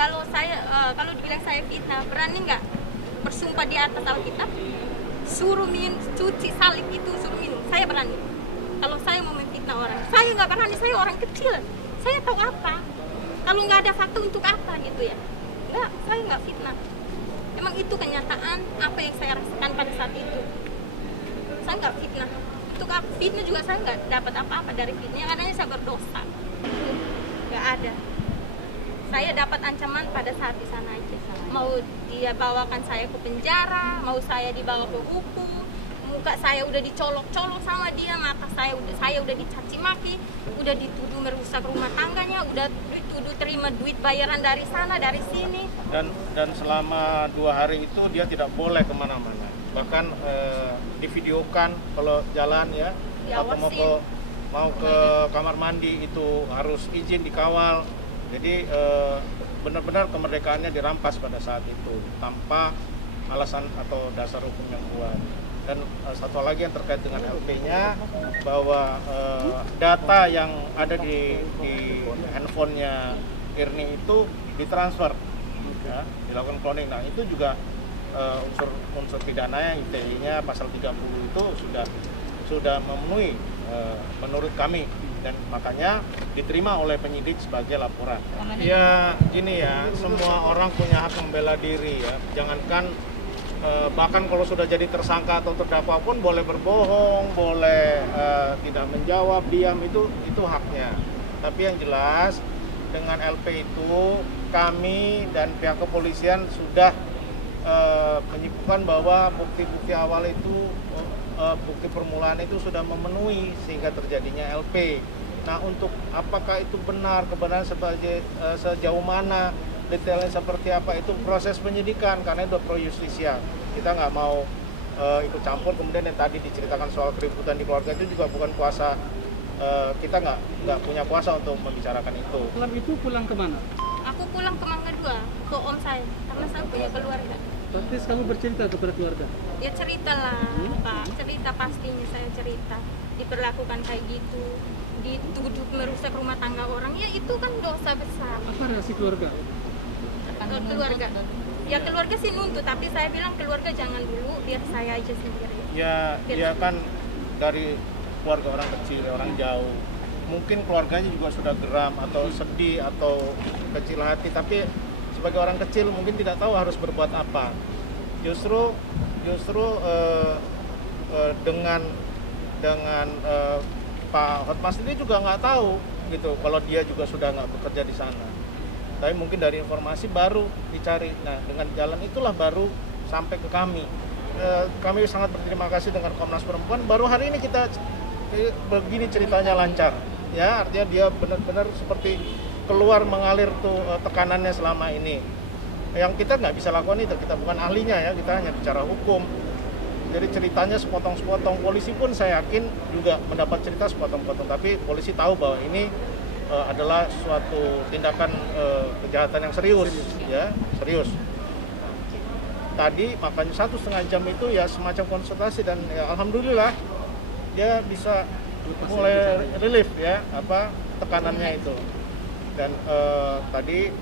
kalau dibilang saya fitnah, berani nggak bersumpah di atas Alkitab? Suruh cuci salib itu, suruh minum. Saya berani. Kalau saya mau memfitnah orang, saya nggak berani. Saya orang kecil. Saya tahu apa. Kalau nggak ada fakta untuk apa gitu ya? Nggak, saya nggak fitnah. Emang itu kenyataan apa yang saya rasakan pada saat itu. Saya nggak fitnah. Untuk fitnah juga saya nggak dapat apa-apa dari fitnah. Karena saya berdosa. Nggak ada. Saya dapat ancaman pada saat di sana aja. Mau dia bawakan saya ke penjara, mau saya dibawa ke hukum, muka saya udah dicolok-colok sama dia, mata saya udah dicaci maki, udah dituduh merusak rumah tangganya, udah dituduh terima duit bayaran dari sana dari sini. Dan selama 2 hari itu dia tidak boleh kemana-mana, bahkan divideokan kalau jalan ya, atau mau ke kamar mandi itu harus izin dikawal. Jadi benar-benar kemerdekaannya dirampas pada saat itu tanpa alasan atau dasar hukum yang kuat. Dan satu lagi yang terkait dengan LP-nya, bahwa data yang ada di handphonenya Irni itu ditransfer, ya, dilakukan cloning. Nah itu juga unsur pidananya, ITE-nya pasal 30 itu sudah memenuhi menurut kami, dan makanya diterima oleh penyidik sebagai laporan. Ya gini ya, semua orang punya hak membela diri ya. Jangankan bahkan kalau sudah jadi tersangka atau terdakwa pun boleh berbohong, boleh tidak menjawab, diam, itu haknya. Tapi yang jelas dengan LP itu kami dan pihak kepolisian sudah menyimpulkan bahwa bukti-bukti awal itu, bukti permulaan itu sudah memenuhi sehingga terjadinya LP. Nah, untuk apakah itu benar, kebenaran sejauh mana, detailnya seperti apa, itu proses penyidikan karena itu pro justisia. Kita nggak mau ikut campur. Kemudian yang tadi diceritakan soal keributan di keluarga itu juga bukan kuasa, kita nggak punya kuasa untuk membicarakan itu. Malam itu pulang kemana? Aku pulang ke Mangga 2, ke om saya, karena saya punya keluarga. Berarti kamu bercerita kepada keluarga? Ya cerita lah, Pak. Cerita pastinya saya cerita. Diperlakukan kayak gitu, dituduh merusak rumah tangga orang, ya itu kan dosa besar. Apa reaksi keluarga? Keluarga. Ya keluarga sih nuntut, tapi saya bilang keluarga jangan dulu, biar saya aja sendiri. Ya, dia kan dari keluarga orang kecil, orang jauh. Mungkin keluarganya juga sudah geram atau sedih atau kecil hati, tapi sebagai orang kecil mungkin tidak tahu harus berbuat apa. Justru dengan Pak Hotmas sendiri juga nggak tahu gitu kalau dia juga sudah nggak bekerja di sana. Tapi mungkin dari informasi baru dicari. Nah, dengan jalan itulah baru sampai ke kami. Kami sangat berterima kasih dengan Komnas Perempuan. Baru hari ini kita begini ceritanya lancar. Ya, artinya dia benar-benar seperti keluar mengalir tuh tekanannya selama ini. Yang kita nggak bisa lakukan itu, kita bukan ahlinya ya, kita hanya bicara hukum. Jadi ceritanya sepotong-sepotong. Polisi pun saya yakin juga mendapat cerita sepotong-sepotong, tapi polisi tahu bahwa ini adalah suatu tindakan kejahatan yang serius, ya serius. Tadi makanya 1,5 jam itu ya semacam konsultasi, dan ya, alhamdulillah dia bisa mulai relief ya tekanannya itu. Dan tadi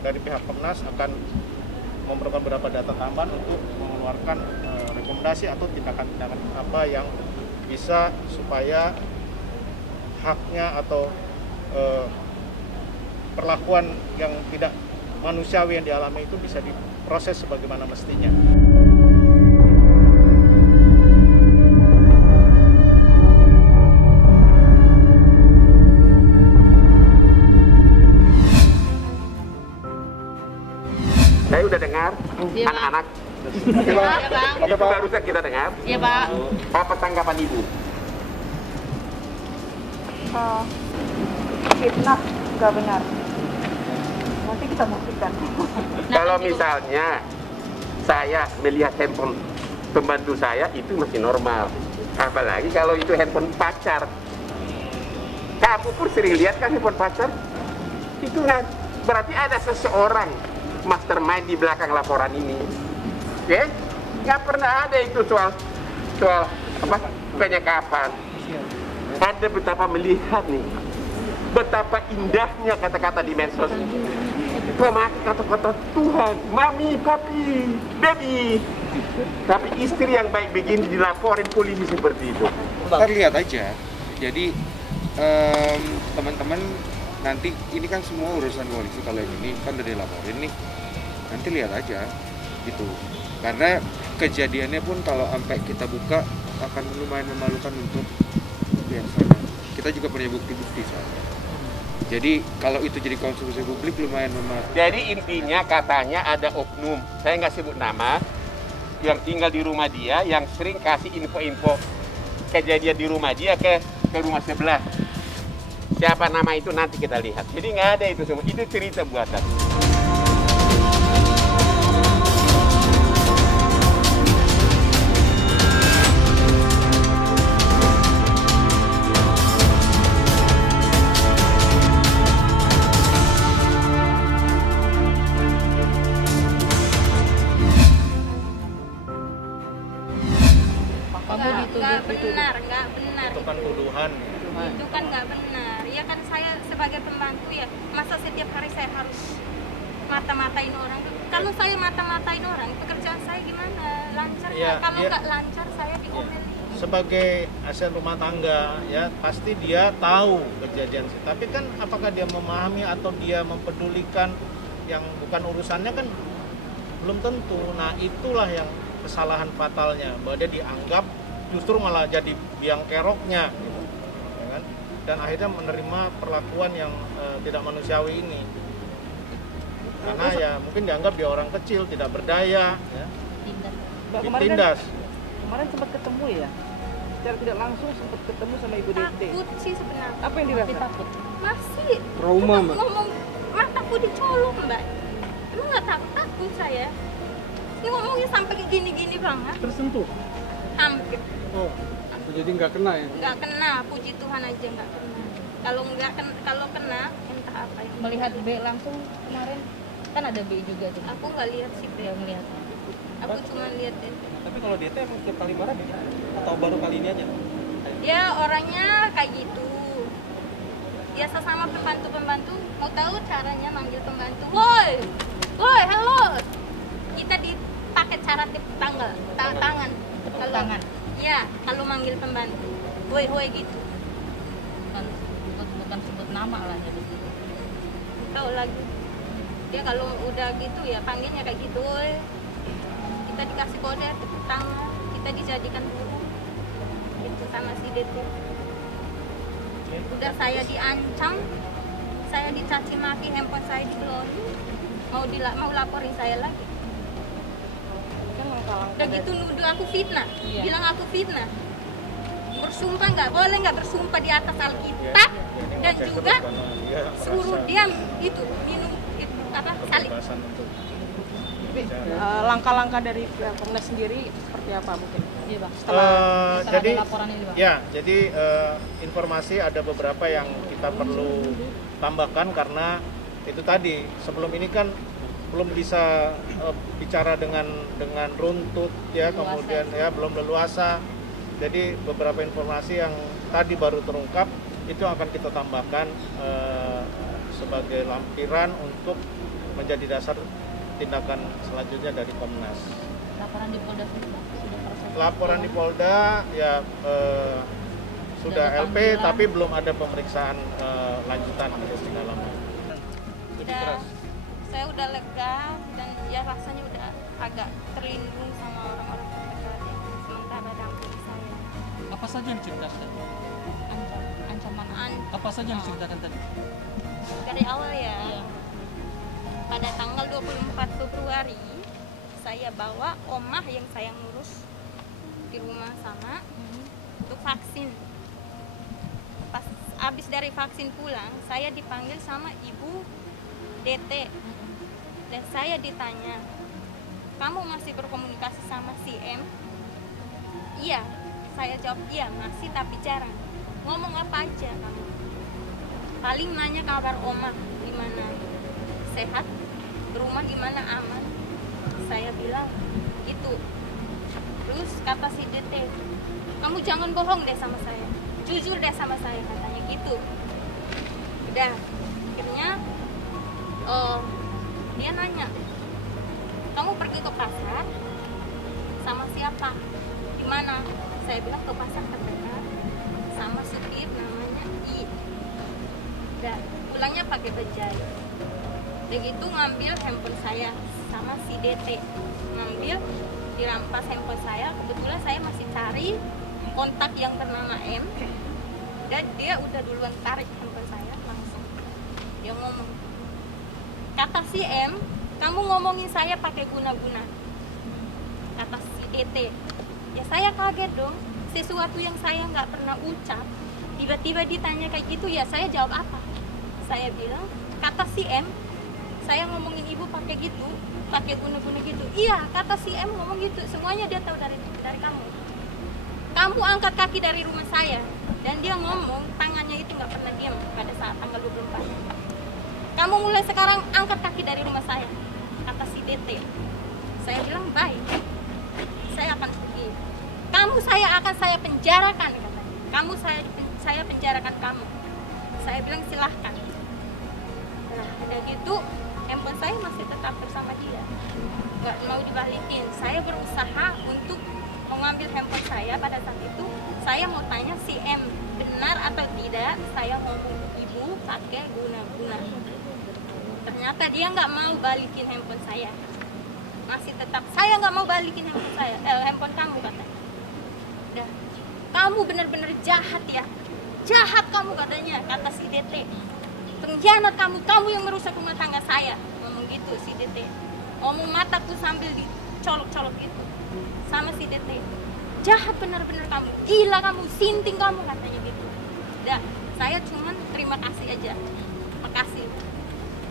dari pihak Komnas akan memerlukan beberapa data tambahan untuk mengeluarkan rekomendasi atau tindakan-tindakan apa yang bisa supaya haknya atau perlakuan yang tidak manusiawi yang dialami itu bisa diproses sebagaimana mestinya. Saya udah dengar, ya, anak-anak. Ya, Bang. Itu barusan kita dengar. Iya, Pak. Apa tanggapan Ibu? Fitnah nggak benar. Nanti kita buktikan. Kalau misalnya saya melihat handphone pembantu saya itu masih normal. Apalagi kalau itu handphone pacar. Kamu pun sering lihat kan handphone pacar? Itu kan berarti ada seseorang mastermind di belakang laporan ini. Oke? Nggak pernah ada itu soal penyekapan. Ada betapa melihat nih, betapa indahnya kata-kata di medsos. Memakai kata-kata Tuhan, mami, papi, baby. Tapi istri yang baik begini dilaporin polisi seperti itu. Terlihat aja. Jadi teman-teman nanti ini kan semua urusan polisi, kalau yang ini kan udah dilaporin nih. Nanti lihat aja gitu. Karena kejadiannya pun kalau sampai kita buka akan lumayan memalukan untuk biasanya. Kita juga punya bukti-bukti soalnya. Jadi kalau itu jadi konsumsi publik lumayan memalukan. Jadi intinya katanya ada oknum, saya nggak sebut nama, yang tinggal di rumah dia, yang sering kasih info-info kejadian di rumah dia ke rumah sebelah. Siapa nama itu nanti kita lihat. Jadi nggak ada itu semua, itu cerita buatan. Nggak benar. Itu kan tuduhan. Itu kan nggak benar. Ya kan saya sebagai pembantu ya, masa setiap hari saya harus mata-matain orang? Kalau saya mata-matain orang, pekerjaan saya gimana? Lancar nggak? Kalau nggak lancar, saya diomelin. Sebagai asisten rumah tangga ya pasti dia tahu kejadian sih. Tapi kan apakah dia memahami atau dia mempedulikan yang bukan urusannya kan belum tentu. Nah itulah yang kesalahan fatalnya, bahwa dia dianggap justru malah jadi biang keroknya gitu, ya kan? Dan akhirnya menerima perlakuan yang tidak manusiawi ini karena ya mungkin dianggap dia orang kecil, tidak berdaya ya. Ditindas. Kemarin sempat ketemu ya, secara tidak langsung sempat ketemu sama Ibu Dete. Takut sih sebenarnya. Apa yang dirasa? Takut. Masih Trauma, Mbak. ngomong mataku dicolok, Mbak. Emang nggak takut saya. Ini ngomongnya sampai gini-gini banget. Tersentuh? Hampir. Oh, jadi nggak kena ya? Nggak kena, puji Tuhan aja nggak kena. Kalau kena entah apa yang Melihat B langsung kemarin kan ada B juga tuh. aku nggak lihat sih, Dia melihat. aku cuma lihat deh. Tapi kalau DT emang setiap kali marah ya? Atau baru kali ini aja? Ya orangnya kayak gitu. Ya sesama pembantu mau tahu caranya manggil pembantu. Woi, halo. Kita dipakai cara tepuk tangan. Tangan. Ya, kalau manggil pembantu. Woi gitu. Bukan sebut nama lah ya. Tahu lagi. Dia kalau udah gitu ya panggilnya kayak gitu. Woi. Kita dikasih kode tepuk tangan. Kita dijadikan guru. Itu sama si Dete. Udah saya diancam, saya dicaci maki, handphone saya digelongi, mau laporin saya lagi. Udah gitu nuduh aku fitnah, bilang aku fitnah. Bersumpah nggak bersumpah di atas Alkitab dan juga suruh dia itu minum itu apa salib. Langkah-langkah dari Komnas sendiri seperti apa mungkin? Iya, Bang. Jadi ada laporan ini, Bang. ya, jadi informasi ada beberapa yang kita perlu tambahkan karena itu tadi sebelum ini kan belum bisa bicara dengan runtut ya, kemudian ya belum leluasa. Jadi beberapa informasi yang tadi baru terungkap itu akan kita tambahkan sebagai lampiran untuk menjadi dasar tindakan selanjutnya dari Komnas. Laporan di Polda sudah proses. Laporan di Polda ya sudah LP panggilan. tapi belum ada pemeriksaan lanjutan di dalam. Saya udah lega dan ya rasanya udah agak terlindung sama orang-orang terdekat yang sementara dampingi saya. Apa saja yang diceritakan? Ancaman Apa saja yang diceritakan tadi? dari awal ya. Iya. Pada tanggal 24 Februari saya bawa omah yang saya ngurus di rumah sama untuk vaksin. Pas habis dari vaksin pulang, saya dipanggil sama Ibu DT dan saya ditanya, kamu masih berkomunikasi sama si M? Iya, saya jawab iya masih tapi jarang. Ngomong apa aja kamu? Paling nanya kabar omah gimana, sehat, rumah gimana, aman. Saya bilang gitu. Terus kata si DT, kamu jangan bohong deh sama saya, jujur deh sama saya, katanya gitu. Udah akhirnya Dia nanya, kamu pergi ke pasar sama siapa? Di mana? Saya bilang ke pasar terdekat sama supir namanya I. Dan pulangnya pakai bajai. Begitu ngambil handphone saya sama si DT, ngambil, dirampas handphone saya. Kebetulan saya masih cari kontak yang bernama M, dan dia udah duluan tarik handphone saya langsung. Dia ngomong, kata si M, kamu ngomongin saya pakai guna-guna. Kata si DT, ya saya kaget dong, sesuatu yang saya nggak pernah ucap tiba-tiba ditanya kayak gitu, ya saya jawab apa? Saya bilang, kata si M, saya ngomongin ibu pakai gitu, pakai guna-guna gitu. Iya, kata si M ngomong gitu, semuanya dia tahu dari kamu. Kamu angkat kaki dari rumah saya, dan dia ngomong tangannya itu nggak pernah diam pada saat tanggal 24. Kamu mulai sekarang angkat kaki dari rumah saya, kata si DT. Saya bilang baik, saya akan pergi. Kamu akan saya penjarakan, katanya. Kamu saya penjarakan kamu. Saya bilang silahkan. Nah, udah gitu handphone saya masih tetap bersama dia, nggak mau dibalikin. Saya berusaha untuk mengambil handphone saya. Pada saat itu saya mau tanya si M, benar atau tidak saya ngomong ibu pakai guna-guna. Ternyata dia nggak mau balikin handphone saya, masih tetap saya nggak mau balikin handphone saya, handphone kamu, katanya. Dah, kamu benar-benar jahat ya, jahat kamu, katanya, kata si DT. Pengkhianat kamu yang merusak rumah tangga saya, ngomong gitu si DT. Ngomong mataku sambil dicolok-colok gitu sama si DT. Jahat benar-benar kamu, gila kamu, sinting kamu, katanya gitu. Udah, saya cuman terima kasih aja, makasih.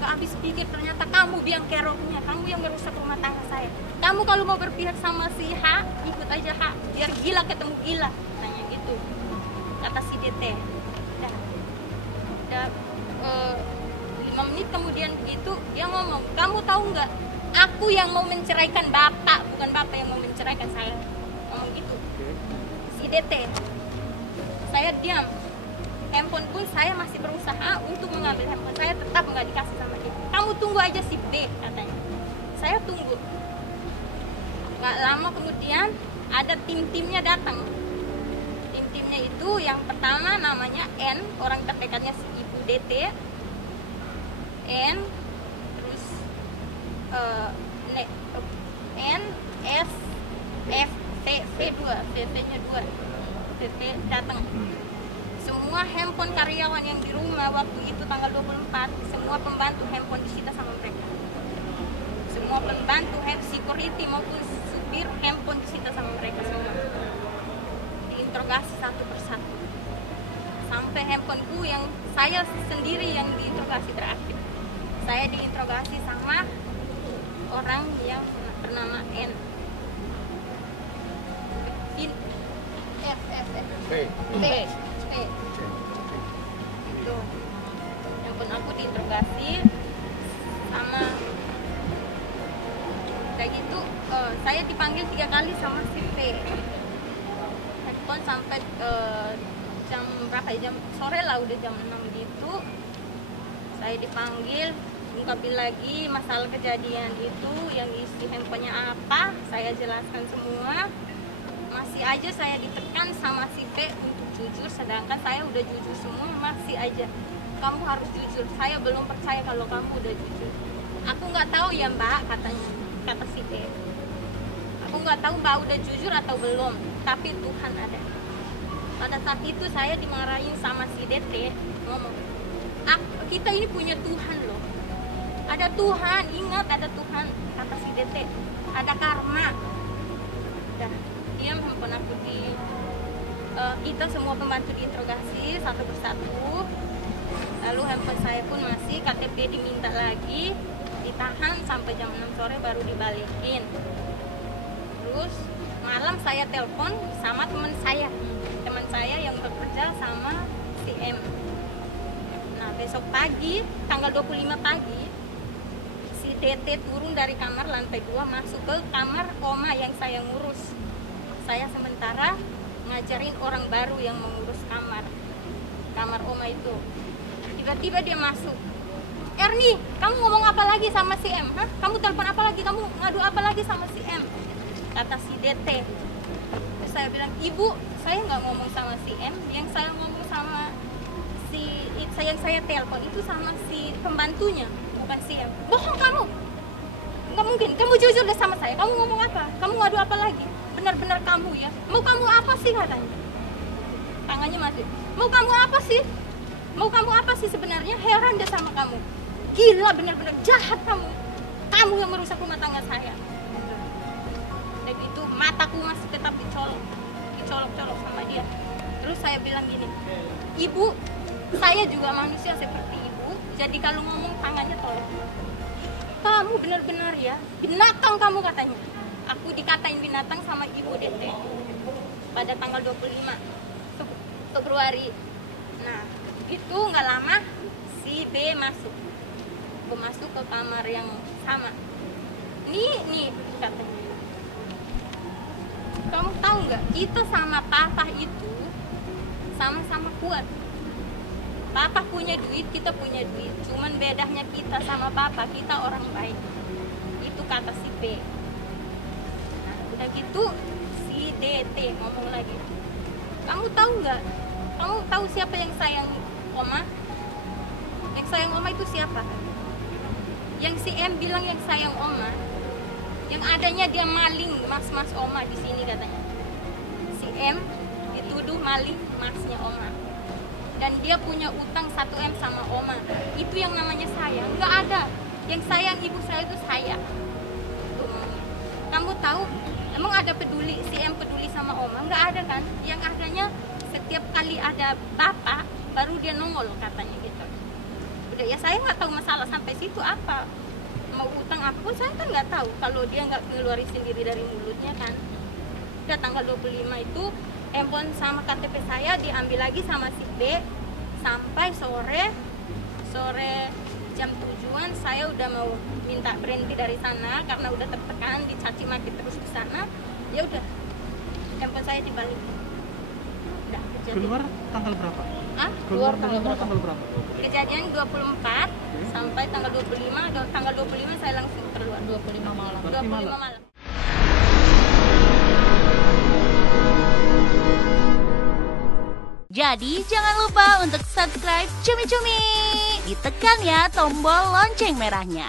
Gak habis pikir, ternyata kamu biang keroknya, kamu yang merusak rumah tangga saya. Kamu kalau mau berpihak sama si H, ikut aja H, biar gila ketemu gila, katanya gitu, kata si DT. Udah 5 menit kemudian begitu dia ngomong, kamu tahu nggak, aku yang mau menceraikan bapak, bukan bapak yang mau menceraikan saya, ngomong gitu si DT. Saya diam, handphone pun saya masih berusaha untuk mengambil handphone saya, tetap nggak dikasih sama dia. Kamu tunggu aja si B, katanya. Saya tunggu. Nggak lama kemudian ada tim-timnya datang. Tim-timnya itu yang pertama namanya N, orang terdekatnya si ibu DT. N, terus N, S, F, T, V2, VT-nya 2. VT datang. Semua handphone karyawan yang di rumah waktu itu tanggal 24, semua pembantu handphone disita sama mereka. Semua pembantu, security maupun supir handphone disita sama mereka semua. Diinterogasi satu persatu. Sampai handphoneku yang saya sendiri yang diinterogasi terakhir. Saya diinterogasi sama orang yang bernama N. P. Itu handphone aku diinterogasi sama kayak gitu. Saya dipanggil 3 kali sama si P. Handphone sampai jam berapa ya, jam sore lah, udah jam 6 gitu. Saya dipanggil, ungkapin lagi masalah kejadian itu, yang isi handphonenya apa, saya jelaskan semua. Masih aja saya ditekan sama si P untuk jujur, sedangkan saya udah jujur semua, masih aja. Kamu harus jujur, saya belum percaya kalau kamu udah jujur. Aku nggak tahu ya mbak, katanya, kata si P. Aku nggak tahu mbak udah jujur atau belum, tapi Tuhan ada. Pada saat itu saya dimarahin sama si DT, ngomong, kita ini punya Tuhan loh. Ada Tuhan, ingat ada Tuhan, kata si DT. Ada karma. Udah, diam handphone aku kita semua pembantu diinterogasi satu persatu. Lalu handphone saya pun masih, KTP diminta lagi, ditahan sampai jam 6 sore baru dibalikin. Terus malam saya telepon sama teman saya yang bekerja sama si M. Nah besok pagi tanggal 25 pagi si DT turun dari kamar lantai 2 masuk ke kamar oma yang saya ngurus. Saya sementara ngajarin orang baru yang mengurus kamar oma itu. Tiba-tiba dia masuk, Erni, kamu ngomong apa lagi sama si M? Hah? Kamu telepon apa lagi? Kamu ngadu apa lagi sama si M? Kata si DT. Terus saya bilang, ibu, saya nggak ngomong sama si M. Yang saya ngomong sama yang saya telepon itu sama si pembantunya, bukan si M. Bohong kamu. Nggak mungkin. Kamu jujur deh sama saya. Kamu ngomong apa? Kamu ngadu apa lagi? Benar-benar kamu ya. Mau kamu apa sih katanya? Tangannya masih. Mau kamu apa sih? Mau kamu apa sih sebenarnya? Heran deh sama kamu. Gila, benar-benar jahat kamu. Kamu yang merusak rumah tangga saya. Dan itu mataku masih tetap dicolok-colok sama dia. Terus saya bilang gini, ibu, saya juga manusia seperti ibu. Jadi kalau ngomong tangannya tolong. Kamu benar-benar ya binatang kamu katanya. Aku dikatain binatang sama ibu DT pada tanggal 25 Februari. Nah, itu nggak lama si B masuk ke kamar yang sama. Nih katanya. Kamu tahu nggak? Kita sama papa itu sama-sama kuat. Papa punya duit, kita punya duit. Cuman bedanya kita sama papa, kita orang baik. Itu kata si B. Nah, udah gitu si DT ngomong lagi. Kamu tahu nggak? Kamu tahu siapa yang sayang Oma? Yang sayang Oma itu siapa? Yang si M bilang yang sayang Oma, yang adanya dia maling mas Oma di sini katanya. Si M dituduh maling masnya Oma. Dan dia punya utang 1M sama Oma. Itu yang namanya sayang. Nggak ada. Yang sayang ibu saya itu saya. Kamu tahu, emang ada peduli, si M peduli sama Oma? Nggak ada kan? Yang adanya setiap kali ada bapak, baru dia nongol katanya gitu. Udah ya saya nggak tahu masalah sampai situ apa. Mau utang apa pun saya kan nggak tahu. Kalau dia nggak ngeluarin sendiri dari mulutnya kan. Udah tanggal 25 itu handphone sama KTP saya diambil lagi sama si B. Sampai sore jam 7-an saya udah mau minta berhenti dari sana karena udah tertekan, dicaci maki terus di sana. Ya udah, handphone saya dibalik. Udah kejadian. Keluar tanggal berapa? Hah? Keluar tanggal berapa? Kejadian 24 sampai tanggal 25. Tanggal 25 saya langsung keluar. 25 malam. 25 malam. Jadi jangan lupa untuk subscribe Cumi Cumi. Ditekan ya tombol lonceng merahnya.